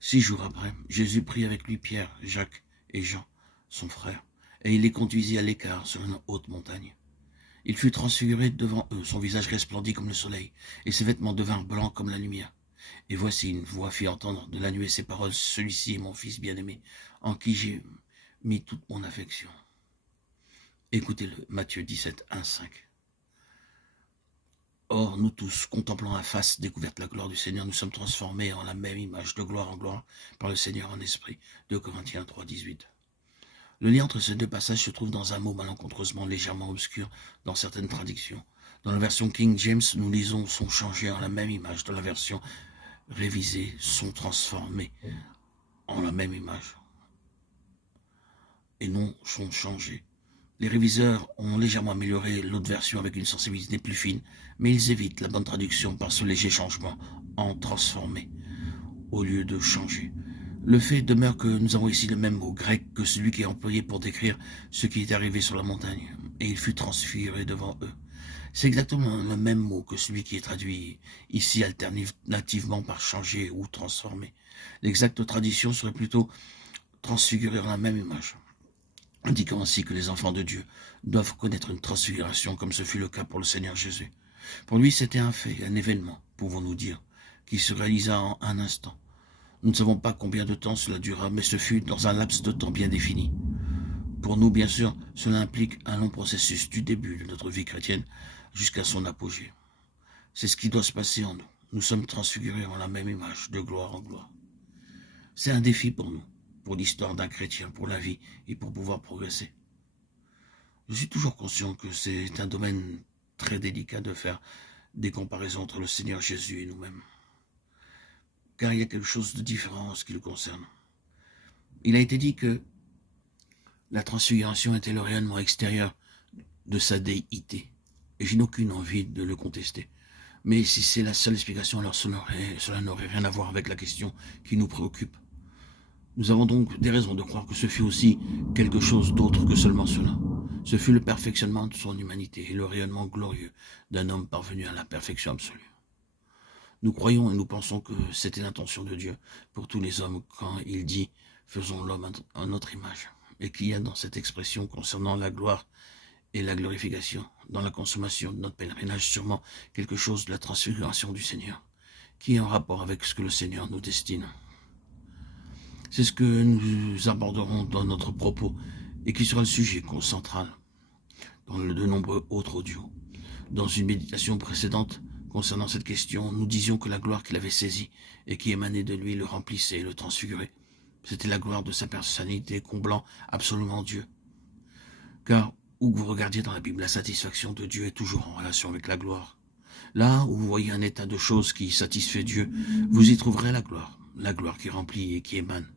6 jours après, Jésus prit avec lui Pierre, Jacques et Jean, son frère, et il les conduisit à l'écart sur une haute montagne. Il fut transfiguré devant eux, son visage resplendit comme le soleil, et ses vêtements devinrent blancs comme la lumière. Et voici une voix fit entendre de la nuée ces paroles, celui-ci est mon fils bien-aimé, en qui j'ai mis toute mon affection. Écoutez-le, Matthieu 17, 1, 5. Or, nous tous, contemplant à face découverte la gloire du Seigneur, nous sommes transformés en la même image, de gloire en gloire, par le Seigneur en esprit. 2 Corinthiens 3, 18. Le lien entre ces deux passages se trouve dans un mot malencontreusement légèrement obscur dans certaines traductions. Dans la version King James, nous lisons « sont changés en la même image ». Dans la version révisée, « sont transformés en la même image ». Et non « sont changés ». Les réviseurs ont légèrement amélioré l'autre version avec une sensibilité plus fine, mais ils évitent la bonne traduction par ce léger changement en transformer au lieu de changer. Le fait demeure que nous avons ici le même mot grec que celui qui est employé pour décrire ce qui est arrivé sur la montagne, et il fut transfiguré devant eux. C'est exactement le même mot que celui qui est traduit ici alternativement par changer ou transformer. L'exacte traduction serait plutôt transfigurer en la même image, indiquant ainsi que les enfants de Dieu doivent connaître une transfiguration comme ce fut le cas pour le Seigneur Jésus. Pour lui, c'était un fait, un événement, pouvons-nous dire, qui se réalisa en un instant. Nous ne savons pas combien de temps cela dura, mais ce fut dans un laps de temps bien défini. Pour nous, bien sûr, cela implique un long processus du début de notre vie chrétienne jusqu'à son apogée. C'est ce qui doit se passer en nous. Nous sommes transfigurés en la même image, de gloire en gloire. C'est un défi pour nous, pour l'histoire d'un chrétien, pour la vie et pour pouvoir progresser. Je suis toujours conscient que c'est un domaine très délicat de faire des comparaisons entre le Seigneur Jésus et nous-mêmes, car il y a quelque chose de différent en ce qui le concerne. Il a été dit que la transfiguration était le rayonnement extérieur de sa déité, et je n'ai aucune envie de le contester. Mais si c'est la seule explication, alors cela n'aurait rien à voir avec la question qui nous préoccupe. Nous avons donc des raisons de croire que ce fut aussi quelque chose d'autre que seulement cela. Ce fut le perfectionnement de son humanité et le rayonnement glorieux d'un homme parvenu à la perfection absolue. Nous croyons et nous pensons que c'était l'intention de Dieu pour tous les hommes quand il dit « faisons l'homme à notre image » et qu'il y a dans cette expression concernant la gloire et la glorification, dans la consommation de notre pèlerinage, sûrement quelque chose de la transfiguration du Seigneur, qui est en rapport avec ce que le Seigneur nous destine. C'est ce que nous aborderons dans notre propos et qui sera le sujet central dans de nombreux autres audios. Dans une méditation précédente concernant cette question, nous disions que la gloire qu'il avait saisie et qui émanait de lui le remplissait et le transfigurait. C'était la gloire de sa personnalité comblant absolument Dieu. Car où que vous regardiez dans la Bible, la satisfaction de Dieu est toujours en relation avec la gloire. Là où vous voyez un état de choses qui satisfait Dieu, vous y trouverez la gloire qui remplit et qui émane.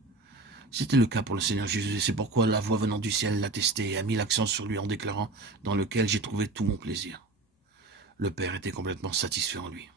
C'était le cas pour le Seigneur Jésus, et c'est pourquoi la voix venant du ciel l'attestait et a mis l'accent sur lui en déclarant « dans lequel j'ai trouvé tout mon plaisir ». Le Père était complètement satisfait en lui.